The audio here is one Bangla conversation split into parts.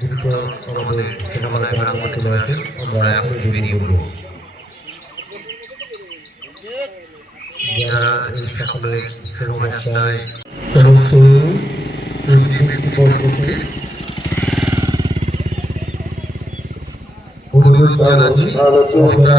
দ্রুত আমাদের সেনাবাহিনী প্রাঙ্গণে চলে আসেন আমরা এখনই বেরিয়ে পড়ব। যারা এই সকলের অনুরোধ জানাচ্ছি। আমরা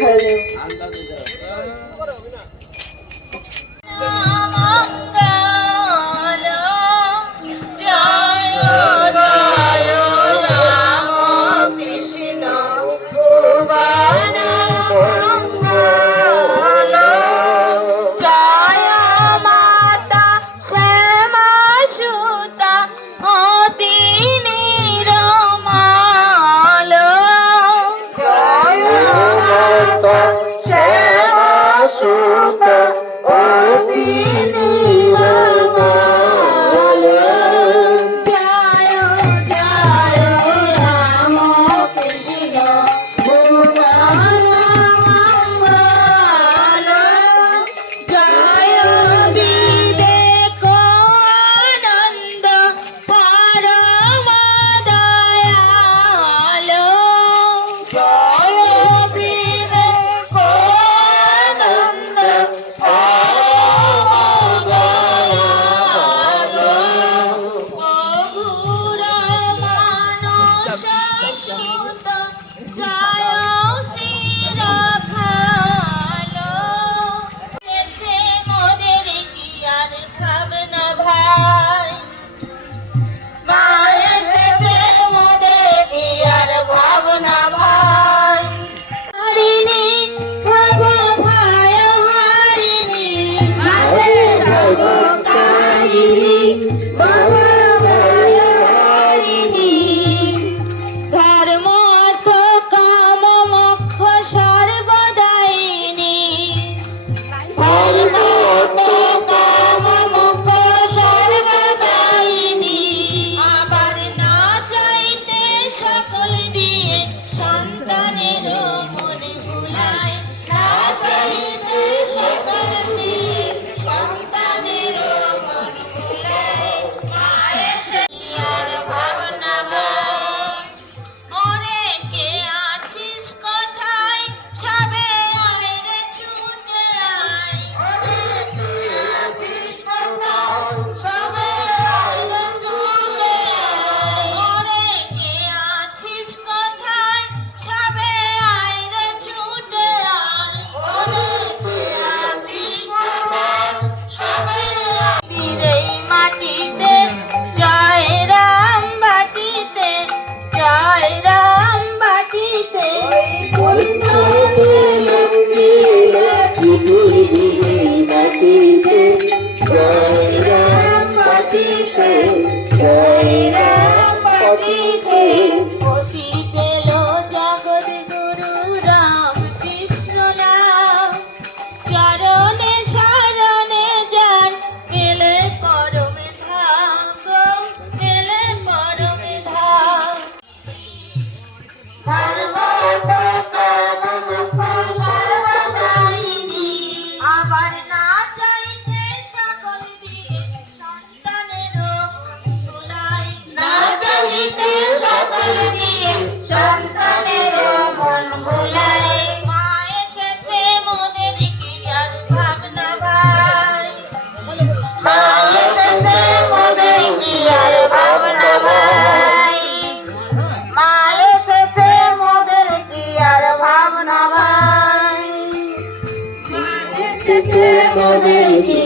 Hello 嗯。তোদের কি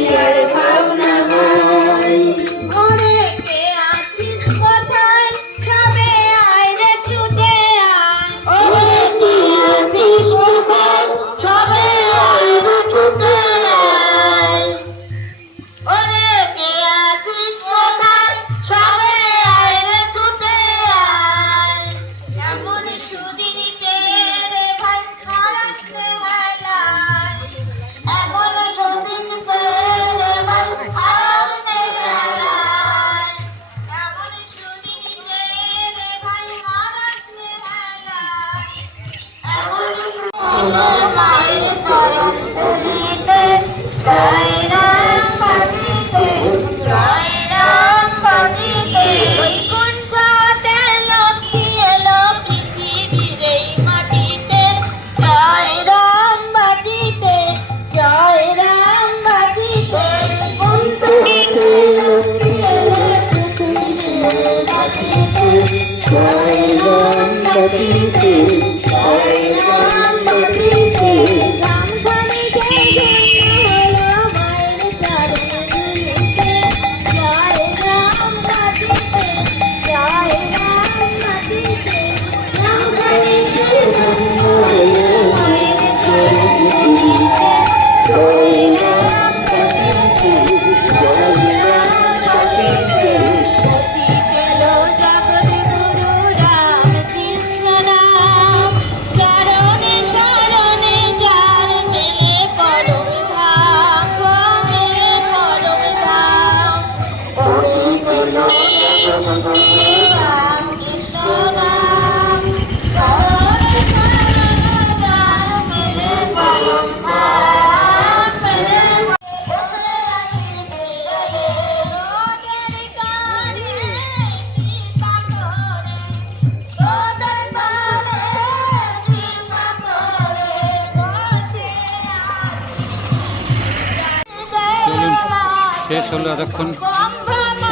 শেষ হলো এতক্ষণ।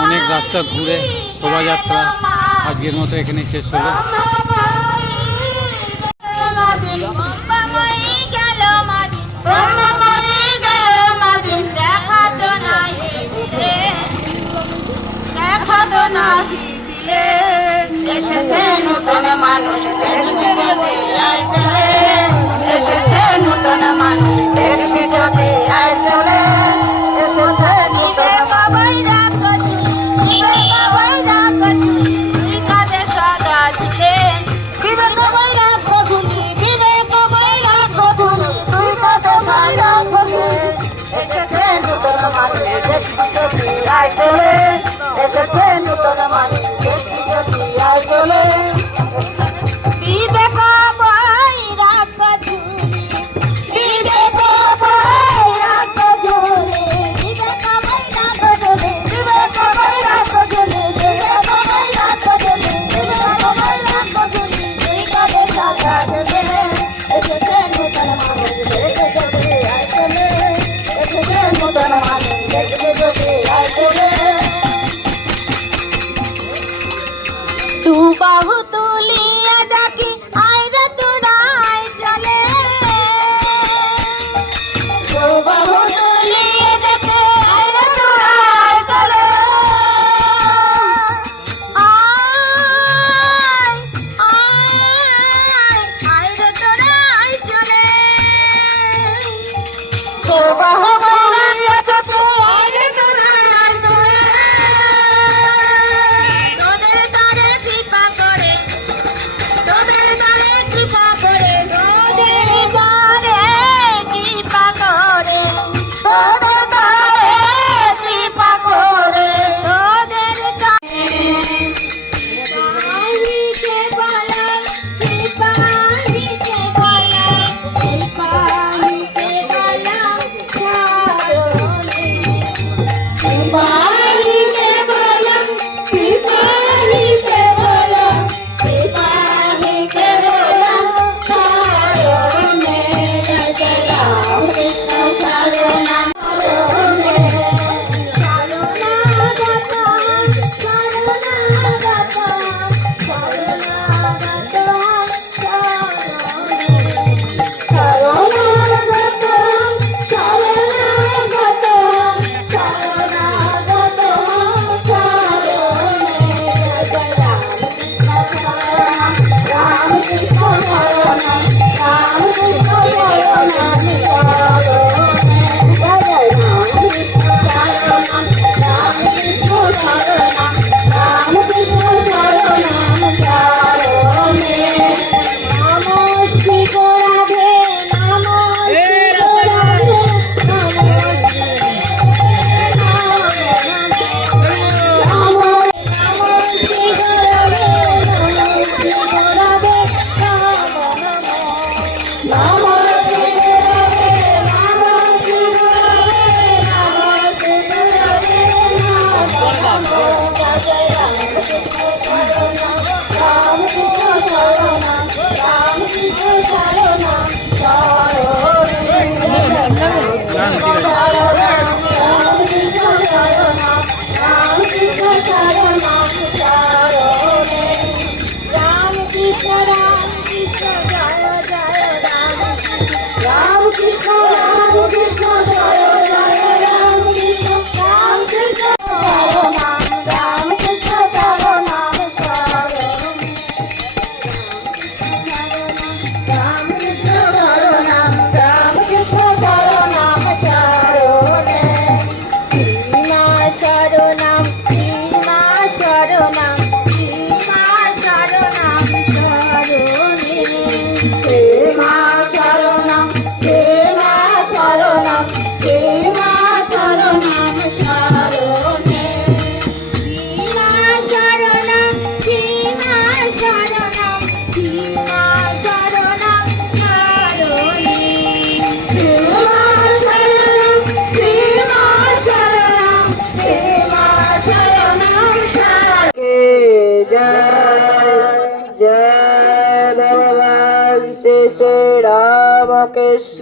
অনেক রাস্তা ঘুরে শোভাযাত্রা আজকের মতো এখানে শেষ হলো। মানুষ মানুষ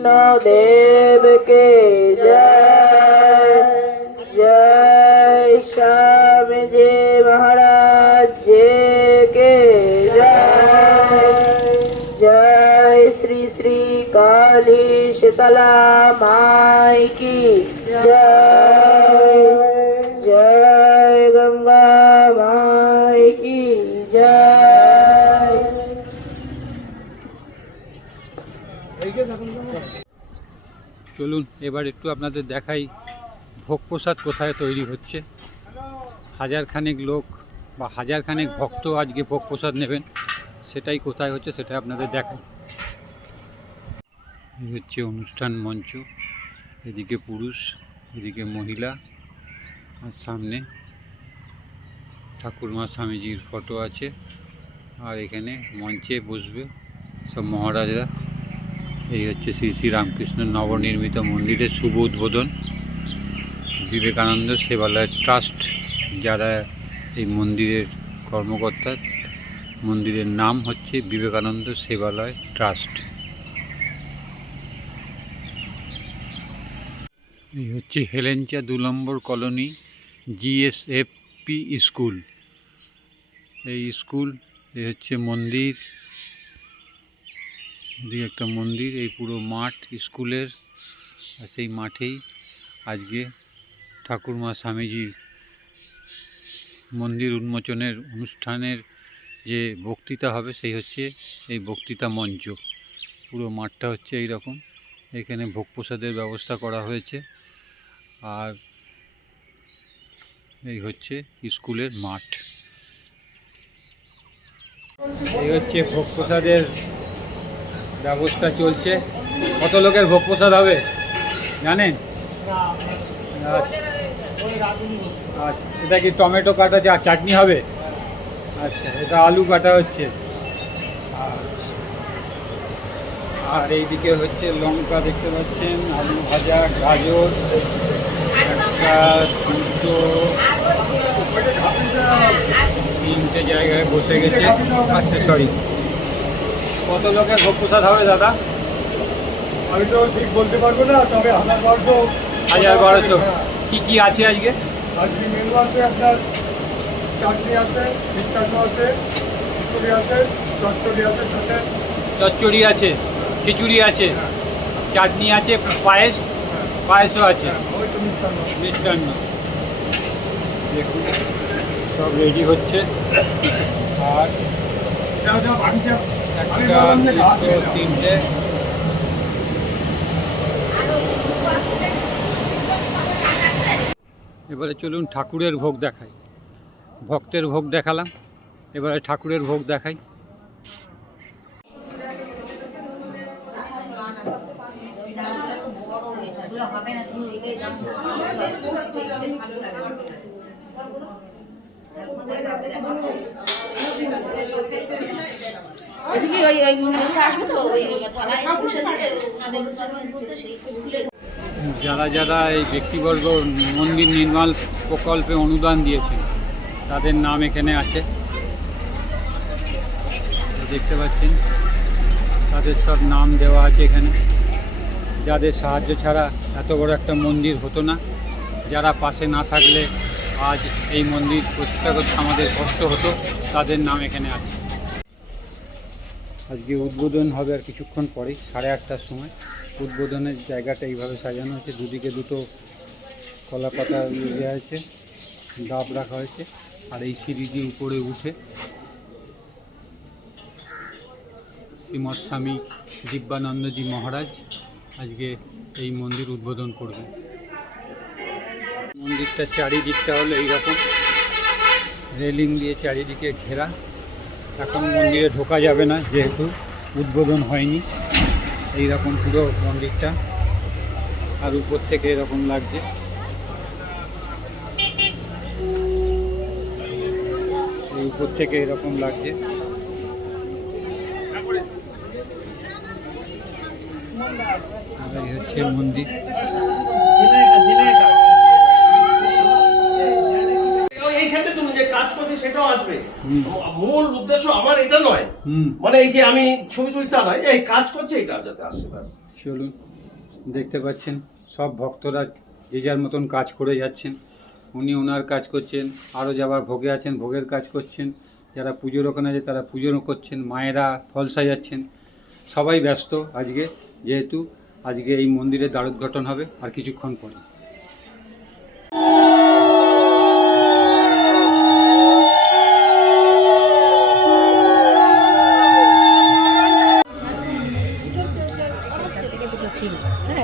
कृष्ण देव के जय। जय श्याम जी महाराज जी के जय। जय श्री श्री काली शीतला এবার একটু আপনাদের দেখাই ভোগ প্রসাদ কোথায় তৈরি হচ্ছে। হাজার খানেক লোক বা হাজার খানেক ভক্ত আজকে ভোগ প্রসাদ নেবেন। সেটাই কোথায় হচ্ছে সেটা আপনাদের দেখাই। এই হচ্ছে অনুষ্ঠান মঞ্চ। এদিকে পুরুষ, এদিকে মহিলা আর সামনে ঠাকুরমা স্বামীজির ফটো আছে। আর এখানে মঞ্চে বসবে সব মহারাজরা। এই হচ্ছে শ্রী শ্রী রামকৃষ্ণ নবনির্মিত মন্দিরের শুভ উদ্বোধন। বিবেকানন্দ সেবালয় ট্রাস্ট যারা এই মন্দিরের কর্মকর্তা, মন্দিরের নাম হচ্ছে বিবেকানন্দ সেবালয় ট্রাস্ট। এই হচ্ছে হেলেঞ্চা দু নম্বর কলোনি জিএসএফপি স্কুল। এই স্কুল, এই হচ্ছে মন্দির এদিকে একটা মন্দির, এই পুরো মাঠ স্কুলের, আর সেই মাঠেই আজকে ঠাকুরমা স্বামীজির মন্দির উন্মোচনের অনুষ্ঠানের যে বক্তৃতা হবে, সেই হচ্ছে এই বক্তৃতা মঞ্চ। পুরো মাঠটা হচ্ছে এই রকম এখানে ভোগ প্রসাদের ব্যবস্থা করা হয়েছে। আর এই হচ্ছে স্কুলের মাঠ। এই হচ্ছে ভোগ প্রসাদের ব্যবস্থা চলছে, কত লোকের ভোগ প্রসাদ হবে, জানেন? আচ্ছা আচ্ছা এটা কি টমেটো কাটা চা, চাটনি হবে? আচ্ছা এটা আলু কাটা হচ্ছে। আচ্ছা। আর এইদিকে হচ্ছে লঙ্কা দেখতে পাচ্ছেন, আলু ভাজা, গাজর, একটা দুটো, তিনটে জায়গায় বসে গেছে। আচ্ছা সরি কত লোকের ভোগ প্রসাদ হবে দাদা? আমি তো ঠিক বলতে পারব না তবে হাজার বারোশো। হাজার বারোশো। কি কি আছে আজকে? আজকে মেনু আছে আপনার চাটনি আছে মিষ্টান্ন আছে খিচুড়ি আছে চচ্চড়ি আছে সাথে। চচ্চড়ি আছে খিচুড়ি আছে চাটনি আছে পায়েস পায়েসও আছে। ওই তো মিষ্টান্ন। মিষ্টান্ন। দেখুন সব রেডি হচ্ছে। আর তিনটে এবারে চলুন ঠাকুরের ভোগ দেখাই। ভক্তের ভোগ দেখালাম। এবারে ঠাকুরের ভোগ দেখাই। ওনাদের যারা যারা এই ব্যক্তিবর্গ মন্দির নির্মাণ প্রকল্পে অনুদান দিয়েছেন, তাদের নাম এখানে আছে। দেখতে পাচ্ছেন, তাদের সব নাম দেওয়া আছে এখানে। যাদের সাহায্য ছাড়া এত বড় একটা মন্দির হতো না, যারা পাশে না থাকলে আজ এই মন্দির প্রতিষ্ঠা করতে আমাদের কষ্ট হতো, তাদের নাম এখানে আছে। আজকে উদ্বোধন হবে আর কিছুক্ষণ পরেই, সাড়ে আটটার সময়। উদ্বোধনের জায়গাটা এইভাবে সাজানো হয়েছে, দুদিকে দুটো কলা পাতা দেওয়া আছে, ডাব রাখা হয়েছে, আর এই সিঁড়ি দিয়ে উপরে উঠে শ্রীমৎ স্বামী দিব্যানন্দজি মহারাজ আজকে এই মন্দির উদ্বোধন করবেন। মন্দিরটার চারিদিকটা হলো এইরকম। রেলিং দিয়ে চারিদিকে ঘেরা। এখন মন্দিরে ঢোকা যাবে না, যেহেতু উদ্বোধন হয়নি। এই রকম পুরো মন্দিরটা আর উপর থেকে এরকম লাগছে। এই উপর থেকে এরকম লাগছে। আর এই হচ্ছে মন্দির এইখানে তুমি যে কাজ করছি সেটাও আসবে। মূল উদ্দেশ্য আমার এটা নয়। মানে এই যে আমি ছবি তুলি তা নয় এই কাজ করছে এটা যাতে আসে চলুন দেখতে পাচ্ছেন সব ভক্তরা যে যার মতন কাজ করে যাচ্ছেন। উনি ওনার কাজ করছেন আরও যাবার ভোগে আছেন ভোগের কাজ করছেন। যারা পুজোর ওখানে আছে তারা পুজোরও করছেন মায়েরা ফল সাজাচ্ছেন। সবাই ব্যস্ত আজকে যেহেতু আজকে এই মন্দিরে দ্বারোদ্ঘাটন হবে আর কিছুক্ষণ পরে।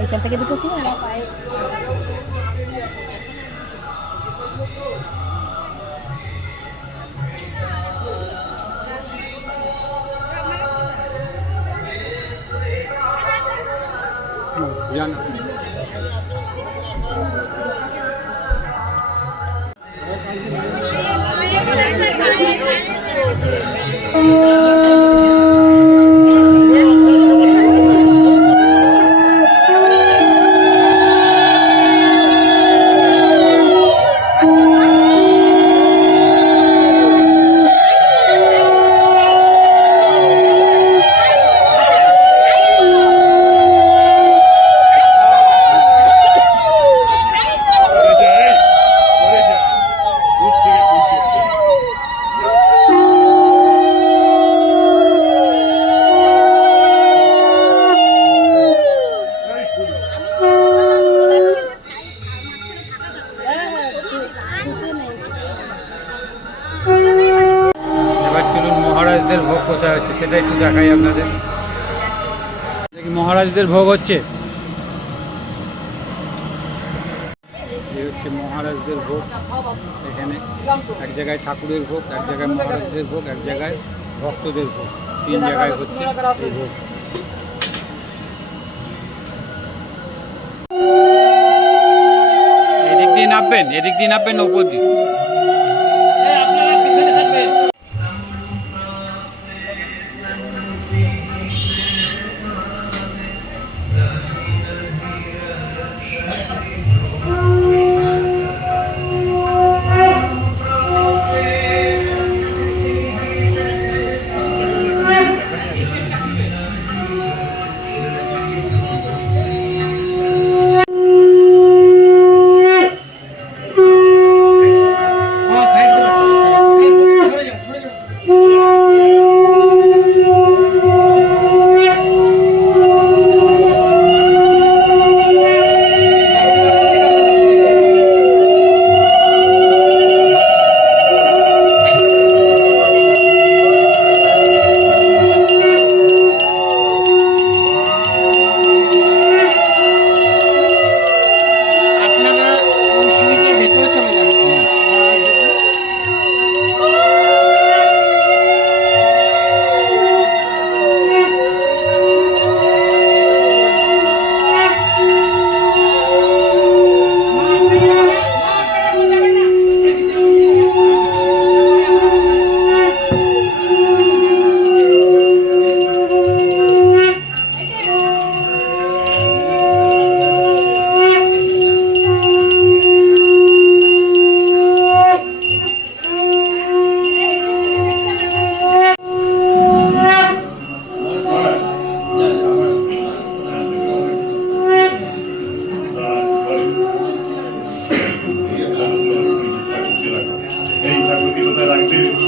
এখান থেকে দুটো সিঁড়ি আমার ভোগ হচ্ছে। হচ্ছে মহারাজদের ভোগ। এখানে এক জায়গায় ঠাকুরের ভোগ এক জায়গায় মহারাজদের ভোগ এক জায়গায় ভক্তদের ভোগ। তিন জায়গায় হচ্ছে এই ভোগ। এদিক দিয়ে নামবেন এদিক দিয়ে নামবেন না উপর দিয়ে। you.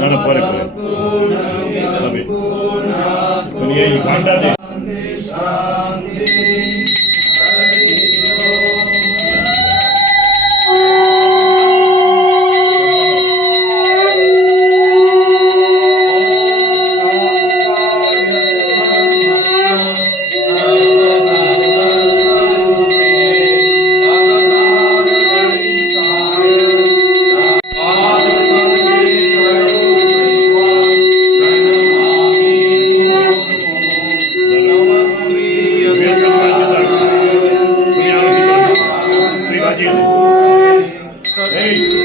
না না পরে পরে হবে এই গানটা Tadinho. Ei.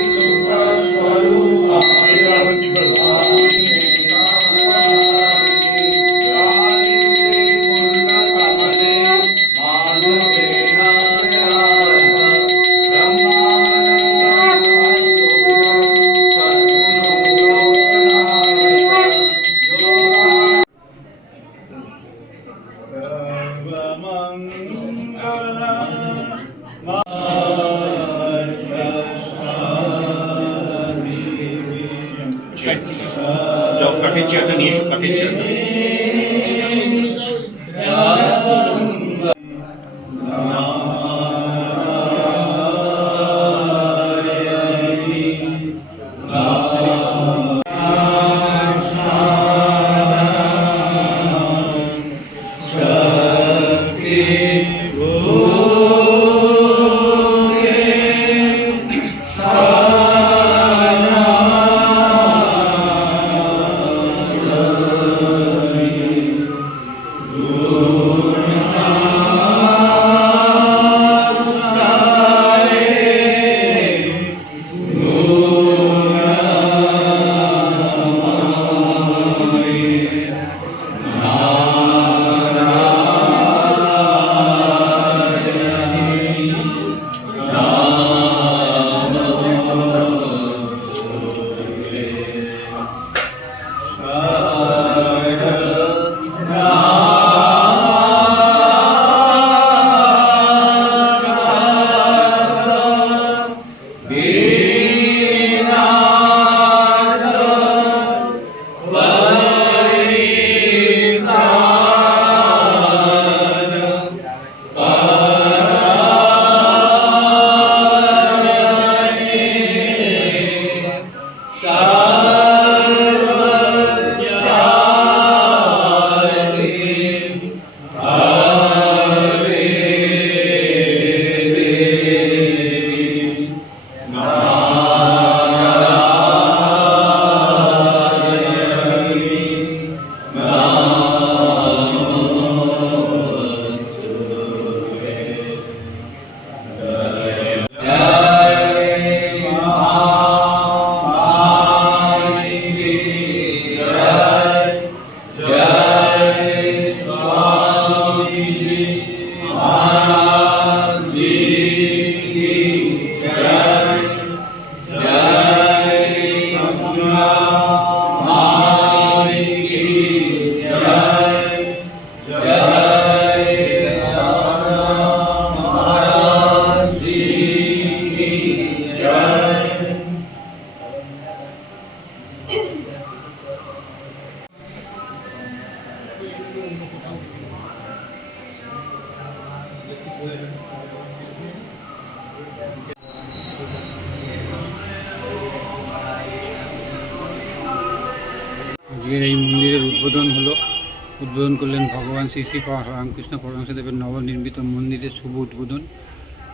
শ্রী শ্রী রামকৃষ্ণ পরমহংসদেবের নবনির্মিত মন্দিরের শুভ উদ্বোধন,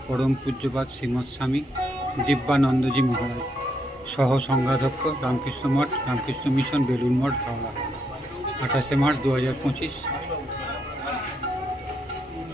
পরম পূজ্যপাত শ্রীমৎ স্বামী দিব্যানন্দজি মহারাজ সহ সংঘাধ্যক্ষ রামকৃষ্ণ মঠ, রামকৃষ্ণ মিশন বেলুর মঠ, হাওড়া। আঠাশে মার্চ দু হাজার পঁচিশ। ওম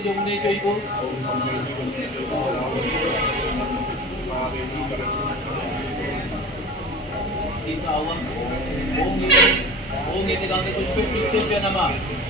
গঙ্গে চ যমুনে চৈব ওম कुछ গঙ্গে পুষ্পে পুষ্পে নমঃ